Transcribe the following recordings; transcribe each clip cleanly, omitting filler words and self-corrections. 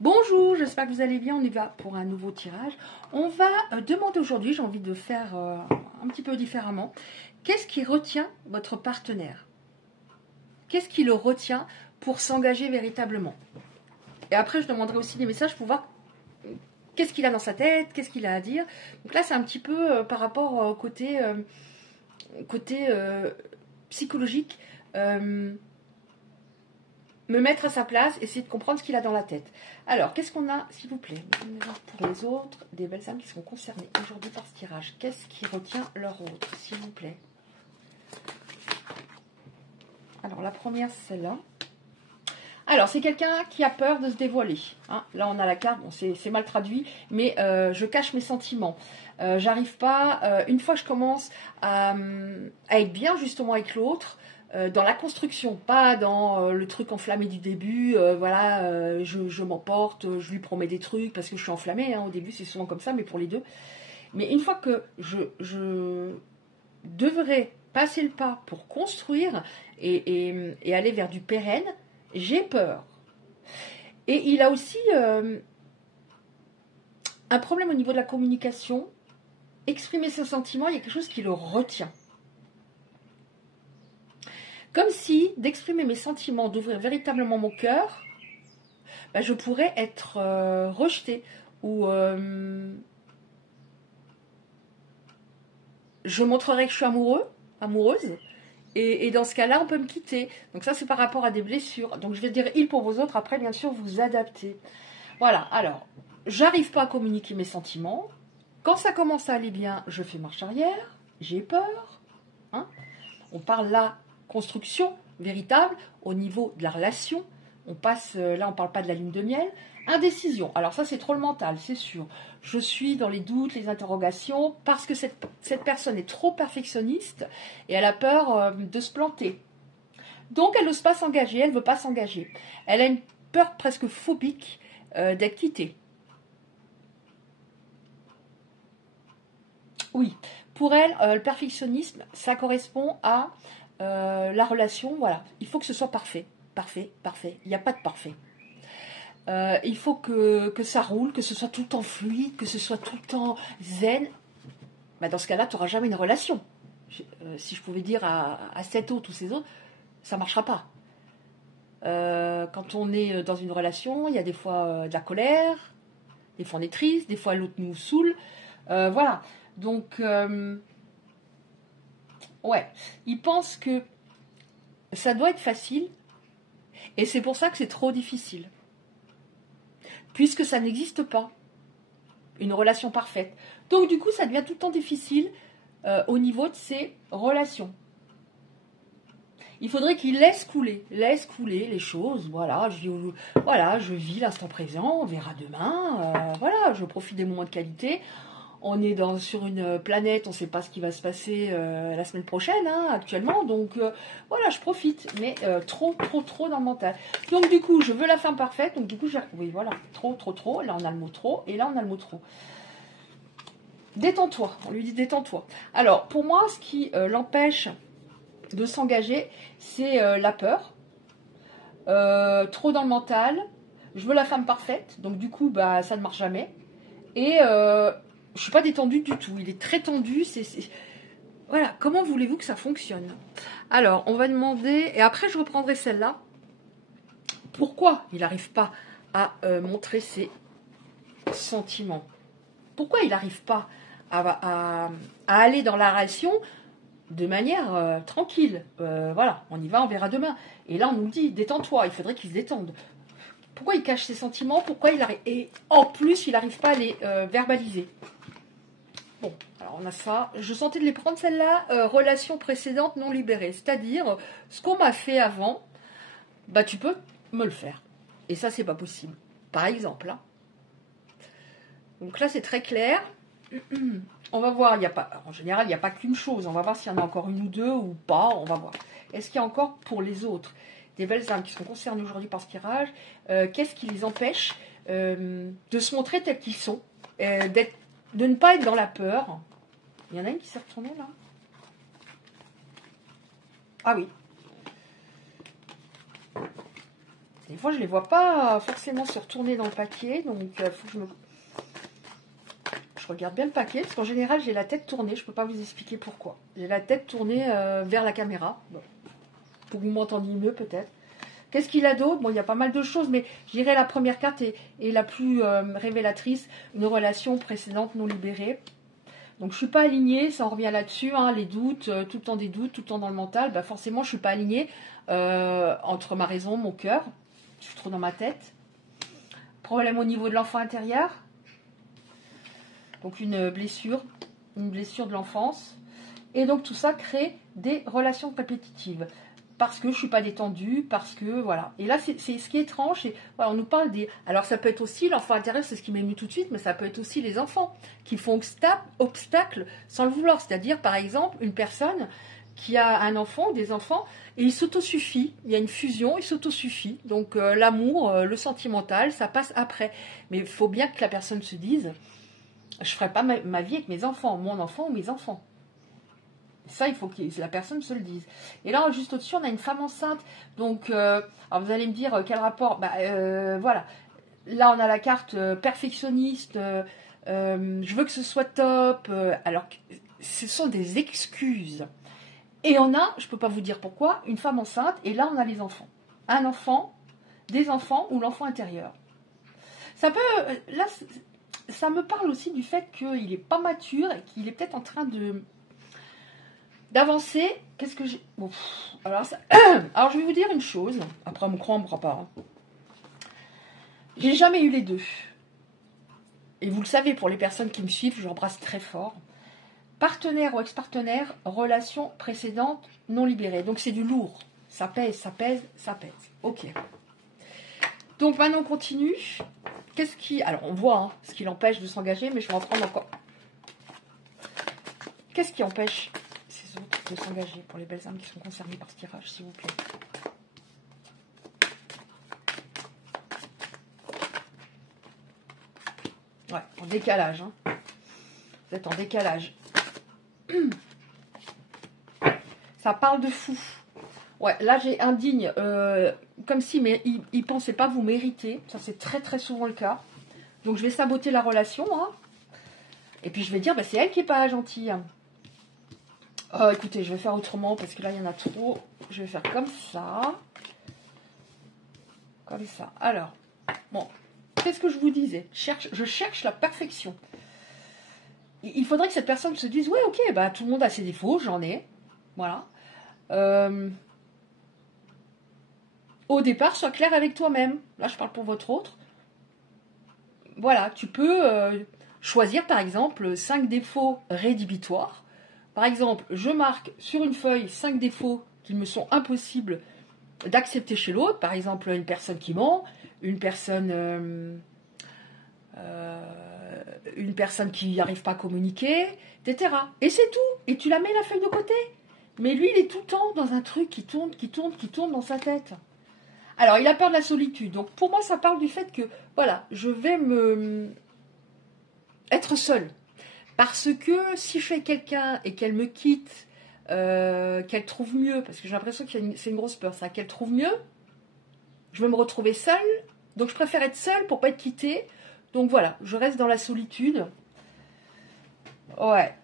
Bonjour, j'espère que vous allez bien. On y va pour un nouveau tirage. On va demander aujourd'hui, j'ai envie de faire un petit peu différemment. Qu'est-ce qui retient votre partenaire? Qu'est-ce qui le retient pour s'engager véritablement? Et après, je demanderai aussi des messages pour voir qu'est-ce qu'il a dans sa tête, qu'est-ce qu'il a à dire. Donc là, c'est un petit peu par rapport au côté psychologique. Me mettre à sa place, essayer de comprendre ce qu'il a dans la tête. Alors, qu'est-ce qu'on a, s'il vous plaît, pour les autres, des belles âmes qui sont concernées aujourd'hui par ce tirage? Qu'est-ce qui retient leur autre, s'il vous plaît? Alors, la première, c'est celle-là. Alors, c'est quelqu'un qui a peur de se dévoiler. Hein. Là, on a la carte, bon, c'est mal traduit, mais je cache mes sentiments. J'arrive pas, une fois que je commence à être bien justement avec l'autre, dans la construction, pas dans le truc enflammé du début, voilà, je m'emporte, je lui promets des trucs parce que je suis enflammée, hein, au début c'est souvent comme ça, mais pour les deux. Mais une fois que je devrais passer le pas pour construire et aller vers du pérenne, j'ai peur. Et il a aussi un problème au niveau de la communication. Exprimer ses sentiments, il y a quelque chose qui le retient. Comme si, d'exprimer mes sentiments, d'ouvrir véritablement mon cœur, ben, je pourrais être rejetée ou je montrerai que je suis amoureuse, et dans ce cas-là, on peut me quitter. Donc ça, c'est par rapport à des blessures. Donc je vais dire il pour vos autres, après, bien sûr, vous adaptez. Voilà, alors, j'arrive pas à communiquer mes sentiments. Quand ça commence à aller bien, je fais marche arrière, j'ai peur. Hein, on parle là construction véritable au niveau de la relation. On passe, là on ne parle pas de la lune de miel. Indécision, alors ça c'est trop le mental, c'est sûr. Je suis dans les doutes, les interrogations, parce que cette personne est trop perfectionniste et elle a peur de se planter. Donc elle n'ose pas s'engager, elle ne veut pas s'engager. Elle a une peur presque phobique d'être quittée. Oui, pour elle, le perfectionnisme, ça correspond à la relation, voilà. Il faut que ce soit parfait, parfait, parfait. Il n'y a pas de parfait. Il faut que ça roule, que ce soit tout le temps fluide, que ce soit tout le temps zen. Bah, dans ce cas-là, tu n'auras jamais une relation. Si je pouvais dire à cet autre ou ces autres, ça ne marchera pas. Quand on est dans une relation, il y a des fois de la colère, des fois on est triste, des fois l'autre nous saoule. Voilà. Donc, ouais, il pense que ça doit être facile, et c'est pour ça que c'est trop difficile. Puisque ça n'existe pas, une relation parfaite. Donc du coup, ça devient tout le temps difficile au niveau de ses relations. Il faudrait qu'il laisse couler les choses. Voilà, je vis l'instant présent, on verra demain. Voilà, je profite des moments de qualité. On est sur une planète, on ne sait pas ce qui va se passer la semaine prochaine, hein, actuellement. Donc voilà, je profite, mais trop dans le mental. Donc du coup, je veux la femme parfaite. Donc du coup, oui, voilà, trop. Là, on a le mot trop, et là, on a le mot trop. Détends-toi, on lui dit détends-toi. Alors, pour moi, ce qui l'empêche de s'engager, c'est la peur. Trop dans le mental. Je veux la femme parfaite, donc du coup, bah, ça ne marche jamais. Et je suis pas détendue du tout. Il est très tendu. Voilà, comment voulez-vous que ça fonctionne? Alors, on va demander, et après je reprendrai celle-là. Pourquoi il n'arrive pas à montrer ses sentiments? Pourquoi il n'arrive pas à aller dans la relation de manière tranquille? Voilà, on y va, on verra demain. Et là, on nous dit, détends-toi, il faudrait qu'il se détende. Pourquoi il cache ses sentiments? Pourquoi il arrive? Et en plus, il n'arrive pas à les verbaliser. Bon, alors on a ça. Je sentais de les prendre celle-là, relation précédente non libérée. C'est-à-dire, ce qu'on m'a fait avant, bah tu peux me le faire. Et ça, c'est pas possible. Par exemple. Hein. Donc là, c'est très clair. On va voir, en général, il n'y a pas qu'une chose. On va voir s'il y en a encore une ou deux ou pas. On va voir. Est-ce qu'il y a encore pour les autres des belles âmes qui sont concernées aujourd'hui par ce tirage? Qu'est-ce qui les empêche de se montrer tels qu'ils sont, de ne pas être dans la peur? Il y en a une qui s'est retournée là. Ah oui. Des fois, je les vois pas forcément se retourner dans le paquet. Donc, faut que je regarde bien le paquet. Parce qu'en général, j'ai la tête tournée. Je peux pas vous expliquer pourquoi. J'ai la tête tournée vers la caméra. Bon. Pour que vous m'entendiez mieux, peut-être. Qu'est-ce qu'il a d'autre? Bon, il y a pas mal de choses, mais je dirais la première carte est la plus révélatrice. Une relation précédente non libérée. Donc, je suis pas alignée, ça en revient là-dessus, hein, les doutes, tout le temps des doutes, tout le temps dans le mental. Bah, forcément, je suis pas alignée entre ma raison, mon cœur. Je suis trop dans ma tête. Problème au niveau de l'enfant intérieur. Donc, une blessure de l'enfance. Et donc, tout ça crée des relations répétitives. Parce que je ne suis pas détendue, parce que, voilà. Et là, c'est ce qui est étrange. Voilà, on nous parle des... Alors, ça peut être aussi, l'enfant intérieur, c'est ce qui m'est venu tout de suite, mais ça peut être aussi les enfants qui font obstacle sans le vouloir. C'est-à-dire, par exemple, une personne qui a un enfant ou des enfants, et il s'autosuffit. Il y a une fusion, il s'autosuffit. Donc, l'amour, le sentimental, ça passe après. Mais il faut bien que la personne se dise, je ne ferai pas ma vie avec mes enfants, mon enfant ou mes enfants. Ça, il faut que la personne se le dise. Et là, juste au-dessus, on a une femme enceinte. Donc, alors vous allez me dire, quel rapport? Voilà. Là, on a la carte perfectionniste. Je veux que ce soit top. Alors, ce sont des excuses. Et on a, je ne peux pas vous dire pourquoi, une femme enceinte. Et là, on a les enfants. Un enfant, des enfants ou l'enfant intérieur. Ça peut... Là, ça me parle aussi du fait qu'il n'est pas mature et qu'il est peut-être en train d'avancer. Qu'est-ce que j'ai... Bon, alors, alors, je vais vous dire une chose. Après, on me croit, on me croit pas. Hein. J'ai jamais eu les deux. Et vous le savez, pour les personnes qui me suivent, j'embrasse très fort. Partenaire ou ex-partenaire, relation précédente non libérée. Donc, c'est du lourd. Ça pèse, ça pèse, ça pèse. Ok. Donc, maintenant, on continue. Qu'est-ce qui... Alors, on voit hein, ce qui l'empêche de s'engager, mais je vais en prendre encore. Qu'est-ce qui empêche ces autres de s'engager pour les belles âmes qui sont concernées par ce tirage, s'il vous plaît? Ouais, en décalage. Hein. Vous êtes en décalage. Ça parle de fou. Ouais, là j'ai indigne. Comme si mais il ne pensait pas vous mériter. Ça c'est très très souvent le cas. Donc je vais saboter la relation. Hein. Et puis je vais dire, bah, c'est elle qui n'est pas gentille. Écoutez, je vais faire autrement parce que là il y en a trop. Je vais faire comme ça. Comme ça. Alors, bon. Qu'est-ce que je vous disais? Je cherche la perfection. Il faudrait que cette personne se dise, ouais, ok, bah, tout le monde a ses défauts, j'en ai. Voilà. Au départ, sois clair avec toi-même. Là, je parle pour votre autre. Voilà, tu peux choisir, par exemple, 5 défauts rédhibitoires. Par exemple, je marque sur une feuille 5 défauts qui me sont impossibles d'accepter chez l'autre. Par exemple, une personne qui ment, une personne qui n'arrive pas à communiquer, etc. Et c'est tout. Et tu la mets la feuille de côté. Mais lui, il est tout le temps dans un truc qui tourne dans sa tête. Alors, il a peur de la solitude. Donc, pour moi, ça parle du fait que, voilà, je vais être seule. Parce que si je fais quelqu'un et qu'elle me quitte, qu'elle trouve mieux, parce que j'ai l'impression que c'est une grosse peur, ça, qu'elle trouve mieux, je vais me retrouver seule. Donc, je préfère être seule pour pas être quittée. Donc, voilà, je reste dans la solitude. Ouais.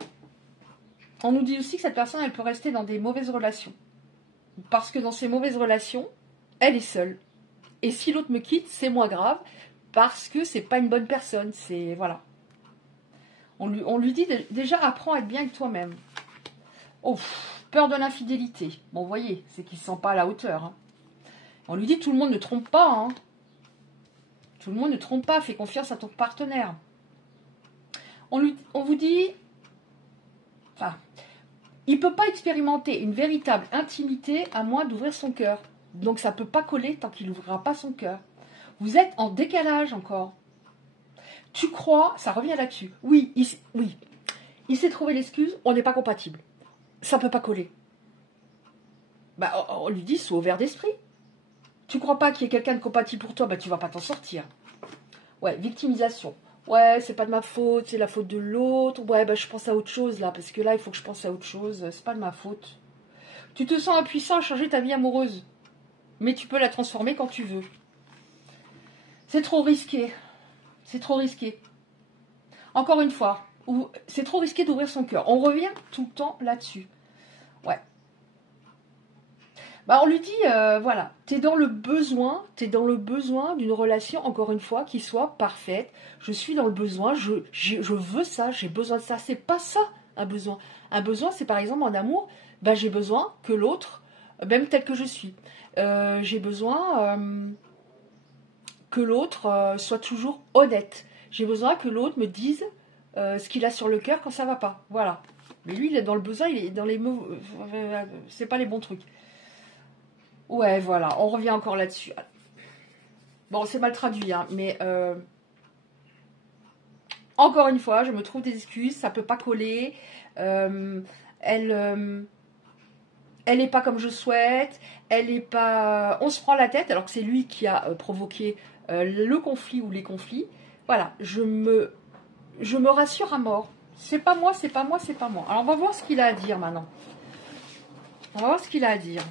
On nous dit aussi que cette personne, elle peut rester dans des mauvaises relations. Parce que dans ces mauvaises relations, elle est seule. Et si l'autre me quitte, c'est moins grave. Parce que c'est pas une bonne personne. C'est... Voilà. On lui dit déjà, apprends à être bien avec toi-même. Oh, peur de l'infidélité. Bon, vous voyez, c'est qu'il ne se sent pas à la hauteur. Hein. On lui dit, tout le monde ne trompe pas. Hein. Tout le monde ne trompe pas. Fais confiance à ton partenaire. On vous dit... Enfin... Il ne peut pas expérimenter une véritable intimité à moins d'ouvrir son cœur. Donc ça ne peut pas coller tant qu'il n'ouvrira pas son cœur. Vous êtes en décalage encore. Tu crois, ça revient là-dessus. Oui, il s'est trouvé l'excuse, on n'est pas compatible. Ça ne peut pas coller. Bah, on lui dit, sois ouvert d'esprit. Tu crois pas qu'il y ait quelqu'un de compatible pour toi, bah tu vas pas t'en sortir. Ouais, victimisation. Ouais, c'est pas de ma faute, c'est la faute de l'autre. Ouais, bah je pense à autre chose là, parce que là, il faut que je pense à autre chose. C'est pas de ma faute. Tu te sens impuissant à changer ta vie amoureuse. Mais tu peux la transformer quand tu veux. C'est trop risqué. C'est trop risqué. Encore une fois, c'est trop risqué d'ouvrir son cœur. On revient tout le temps là-dessus. Ouais. Bah on lui dit, voilà, t'es dans le besoin d'une relation, encore une fois, qui soit parfaite. Je suis dans le besoin, je veux ça, j'ai besoin de ça. C'est pas ça, un besoin. Un besoin, c'est par exemple en amour, bah, j'ai besoin que l'autre, même tel que je suis, j'ai besoin que l'autre soit toujours honnête. J'ai besoin que l'autre me dise ce qu'il a sur le cœur quand ça va pas. Voilà. Mais lui, il est dans le besoin, il est dans les mots, c'est pas les bons trucs. Ouais, voilà, on revient encore là-dessus. Bon, c'est mal traduit, hein, mais encore une fois, je me trouve des excuses, ça peut pas coller. Elle est pas comme je souhaite. Elle est pas. On se prend la tête alors que c'est lui qui a provoqué le conflit ou les conflits. Voilà, je me rassure à mort. C'est pas moi, c'est pas moi, c'est pas moi. Alors on va voir ce qu'il a à dire maintenant. On va voir ce qu'il a à dire.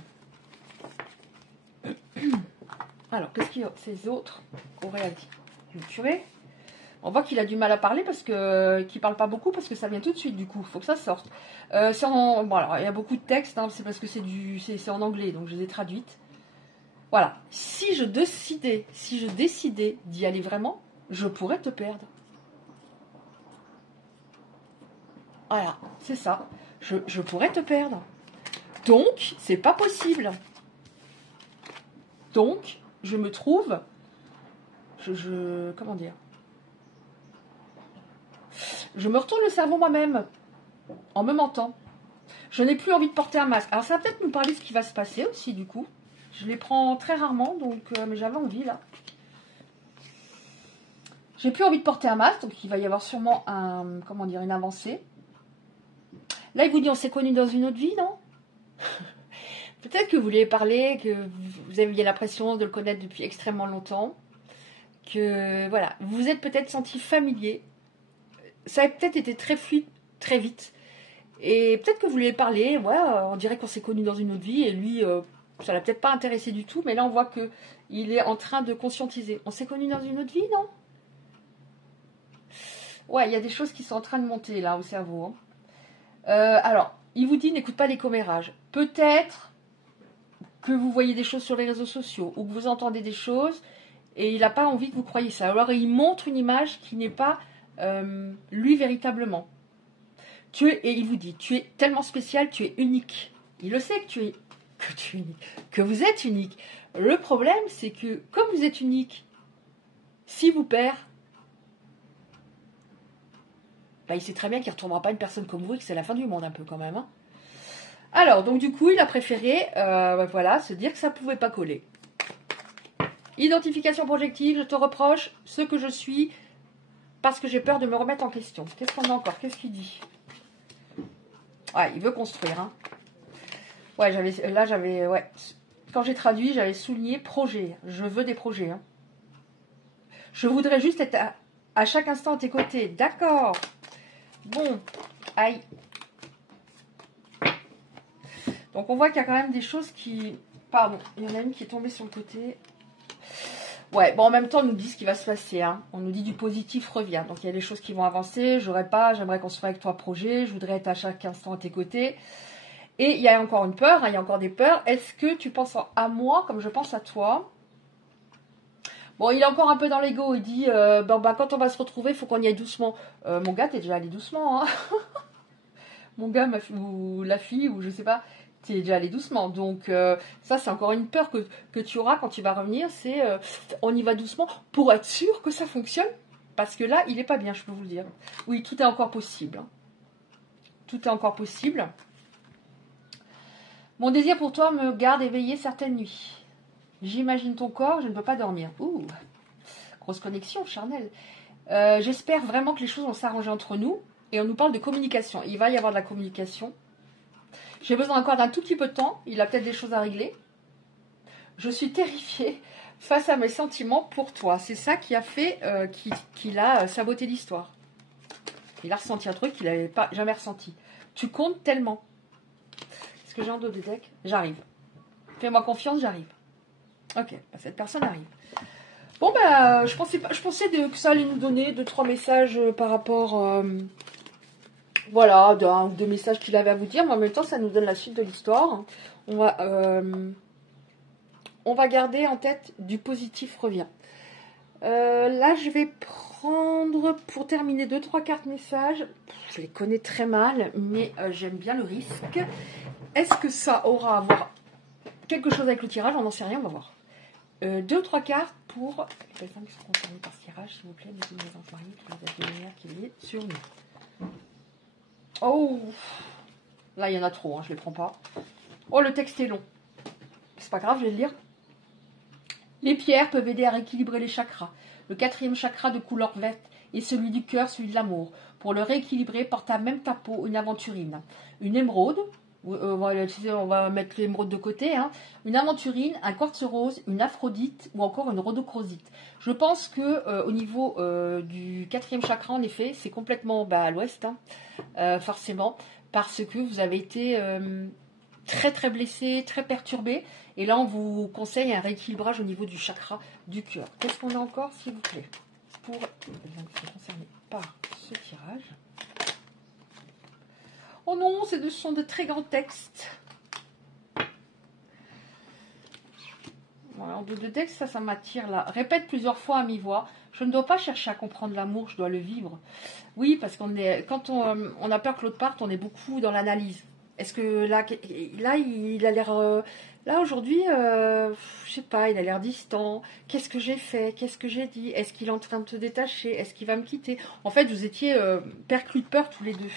Alors, qu'est-ce que ces autres auraient à dire? Culturé. On voit qu'il a du mal à parler parce que qu'il parle pas beaucoup parce que ça vient tout de suite du coup. Il faut que ça sorte. Bon, alors, il y a beaucoup de textes, hein, c'est parce que c'est en anglais, donc je les ai traduites. Voilà. Si je décidais d'y aller vraiment, je pourrais te perdre. Voilà, c'est ça. Je pourrais te perdre. Donc, c'est pas possible. Donc, je me trouve... comment dire? Je me retourne le cerveau moi-même, en me mentant. Je n'ai plus envie de porter un masque. Alors, ça va peut-être nous parler de ce qui va se passer aussi, du coup. Je les prends très rarement, donc, mais j'avais envie, là. J'ai plus envie de porter un masque, donc il va y avoir sûrement une avancée. Là, il vous dit, on s'est connus dans une autre vie, non? Peut-être que vous lui avez parlé, que vous aviez l'impression de le connaître depuis extrêmement longtemps. Que, voilà, vous vous êtes peut-être senti familier. Ça a peut-être été très fluide, très vite. Et peut-être que vous lui avez parlé, ouais, on dirait qu'on s'est connus dans une autre vie, et lui, ça l'a peut-être pas intéressé du tout, mais là, on voit qu'il est en train de conscientiser. On s'est connus dans une autre vie, non? Ouais, il y a des choses qui sont en train de monter, là, au cerveau. Hein. Alors, il vous dit, n'écoute pas les commérages. Peut-être que vous voyez des choses sur les réseaux sociaux, ou que vous entendez des choses, et il n'a pas envie que vous croyiez ça. Alors, il montre une image qui n'est pas lui véritablement. Et il vous dit, tu es tellement spécial, tu es unique. Il le sait que tu es unique, que vous êtes unique. Le problème, c'est que comme vous êtes unique, si vous perd, bah, il sait très bien qu'il ne retournera pas une personne comme vous et que c'est la fin du monde un peu quand même. Hein. Alors, donc du coup, il a préféré voilà, se dire que ça ne pouvait pas coller. Identification projective, je te reproche ce que je suis parce que j'ai peur de me remettre en question. Qu'est-ce qu'on a encore? Qu'est-ce qu'il dit? Ouais, il veut construire. Hein. Ouais, ouais. Quand j'ai traduit, j'avais souligné projet. Je veux des projets. Hein. Je voudrais juste être à chaque instant à tes côtés. D'accord. Bon. Aïe. Donc on voit qu'il y a quand même des choses qui... Pardon, il y en a une qui est tombée sur le côté. Ouais, bon, en même temps, on nous dit ce qui va se passer. Hein. On nous dit du positif revient. Donc il y a des choses qui vont avancer. J'aimerais construire avec toi projet. Je voudrais être à chaque instant à tes côtés. Et il y a encore une peur, hein, il y a encore des peurs. Est-ce que tu penses à moi comme je pense à toi? Bon, il est encore un peu dans l'ego. Il dit, quand on va se retrouver, il faut qu'on y aille doucement. Mon gars, t'es déjà allé doucement. Hein. Mon gars, ou la fille, ou je sais pas, t'es déjà allé doucement. Donc ça, c'est encore une peur que tu auras quand tu vas revenir. C'est on y va doucement pour être sûr que ça fonctionne. Parce que là, il est pas bien, je peux vous le dire. Oui, tout est encore possible. Hein. Tout est encore possible. Mon désir pour toi me garde éveillé certaines nuits. J'imagine ton corps, je ne peux pas dormir. Ouh, grosse connexion charnelle. J'espère vraiment que les choses vont s'arranger entre nous. Et on nous parle de communication. Il va y avoir de la communication. J'ai besoin encore d'un tout petit peu de temps. Il a peut-être des choses à régler. Je suis terrifiée face à mes sentiments pour toi. C'est ça qui a fait qu'il a saboté l'histoire. Il a ressenti un truc qu'il n'avait pas jamais ressenti. Tu comptes tellement. Est-ce que j'ai un dos de deck? J'arrive. Fais-moi confiance, j'arrive. Ok, cette personne arrive. Bon, ben, je pensais que ça allait nous donner 2-3 messages par rapport, voilà, d'un ou deux messages qu'il avait à vous dire, mais en même temps, ça nous donne la suite de l'histoire. On va garder en tête du positif revient. Là, je vais prendre, pour terminer, 2-3 cartes messages. Je les connais très mal, mais j'aime bien le risque. Est-ce que ça aura à voir quelque chose avec le tirage? On n'en sait rien, on va voir. 2-3 cartes pour les personnes qui sont concernées par ce tirage, s'il vous plaît, mettez les enfants tous les lumière qui est sur nous. Oh, là il y en a trop, hein, je les prends pas. Oh, le texte est long. C'est pas grave, je vais le lire. Les pierres peuvent aider à rééquilibrer les chakras. Le 4e chakra de couleur verte est celui du cœur, celui de l'amour. Pour le rééquilibrer, porte à même ta peau une aventurine, une émeraude. On va mettre l'émeraude de côté, hein. Une aventurine, un quartz rose, une aphrodite ou encore une rhodochrosite. Je pense que au niveau du 4e chakra, en effet, c'est complètement à l'ouest, hein, forcément, parce que vous avez été très très blessé, très perturbé. Et là, on vous conseille un rééquilibrage au niveau du chakra du cœur. Qu'est-ce qu'on a encore, s'il vous plaît, pour les gens qui sont concernés par ce tirage? Oh non, ce sont de très grands textes. Voilà, en deux de texte, ça m'attire là. Répète plusieurs fois à mi-voix. Je ne dois pas chercher à comprendre l'amour, je dois le vivre. Oui, parce quand on a peur que l'autre parte, on est beaucoup dans l'analyse. Est-ce que là, il a l'air... là, aujourd'hui, je sais pas, il a l'air distant. Qu'est-ce que j'ai fait? Qu'est-ce que j'ai dit? Est-ce qu'il est en train de se détacher? Est-ce qu'il va me quitter? En fait, vous étiez perclus de peur tous les deux.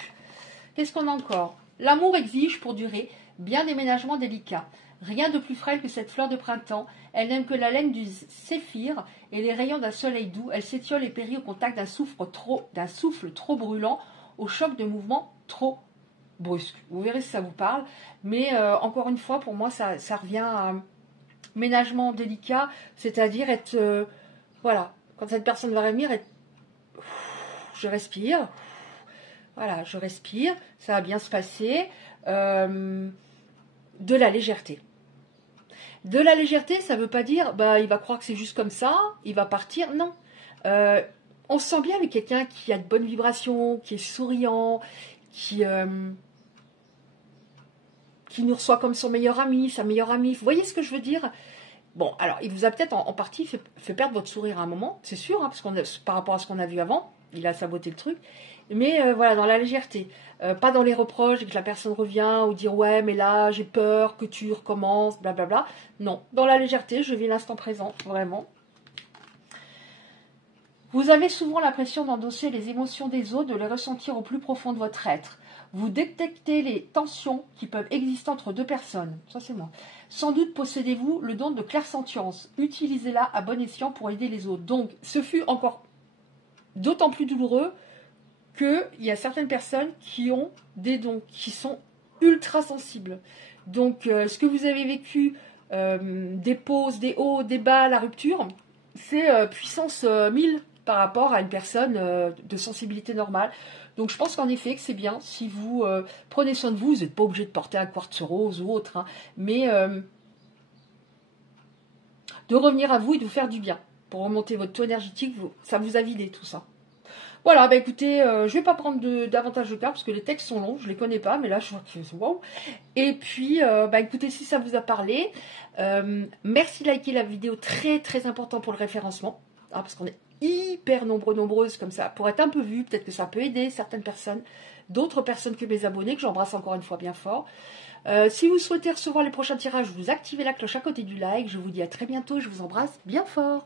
Qu'est-ce qu'on a encore? L'amour exige, pour durer, bien des ménagements délicats. Rien de plus frêle que cette fleur de printemps. Elle n'aime que la laine du séphir et les rayons d'un soleil doux. Elle s'étiole et périt au contact d'un souffle trop brûlant, au choc de mouvements trop brusques. Vous verrez si ça vous parle. Mais encore une fois, pour moi, ça revient à ménagement délicat, c'est-à-dire être... voilà, quand cette personne va revenir, je respire. Voilà, je respire, ça va bien se passer. De la légèreté. De la légèreté, ça ne veut pas dire, il va croire que c'est juste comme ça, il va partir. Non. On se sent bien avec quelqu'un qui a de bonnes vibrations, qui est souriant, qui nous reçoit comme son meilleur ami, sa meilleure amie. Vous voyez ce que je veux dire? Bon, alors, il vous a peut-être en partie fait perdre votre sourire à un moment, c'est sûr, hein, parce par rapport à ce qu'on a vu avant, il a saboté le truc. Mais voilà, dans la légèreté. Pas dans les reproches et que la personne revient ou dire ouais, mais là, j'ai peur que tu recommences, blablabla. Non, dans la légèreté, je vis l'instant présent, vraiment. Vous avez souvent l'impression d'endosser les émotions des autres, de les ressentir au plus profond de votre être. Vous détectez les tensions qui peuvent exister entre deux personnes. Ça, c'est moi. Sans doute possédez-vous le don de clairsentience. Utilisez-la à bon escient pour aider les autres. Donc, ce fut encore d'autant plus douloureux qu'il y a certaines personnes qui ont des dons, qui sont ultra sensibles. Donc, ce que vous avez vécu, des pauses, des hauts, des bas, la rupture, c'est puissance 1000 par rapport à une personne de sensibilité normale. Donc, je pense qu'en effet, que c'est bien si vous prenez soin de vous. Vous n'êtes pas obligé de porter un quartz rose ou autre, hein, mais de revenir à vous et de vous faire du bien. Pour remonter votre taux énergétique, ça vous a vidé tout ça. Voilà, écoutez, je ne vais pas prendre davantage de cartes parce que les textes sont longs, je ne les connais pas, mais là je vois que wow. Et puis, écoutez, si ça vous a parlé, merci de liker la vidéo, très très important pour le référencement, hein, parce qu'on est hyper nombreuses comme ça, pour être un peu vu, peut-être que ça peut aider certaines personnes, d'autres personnes que mes abonnés, que j'embrasse encore une fois bien fort. Si vous souhaitez recevoir les prochains tirages, vous activez la cloche à côté du like, je vous dis à très bientôt, je vous embrasse bien fort.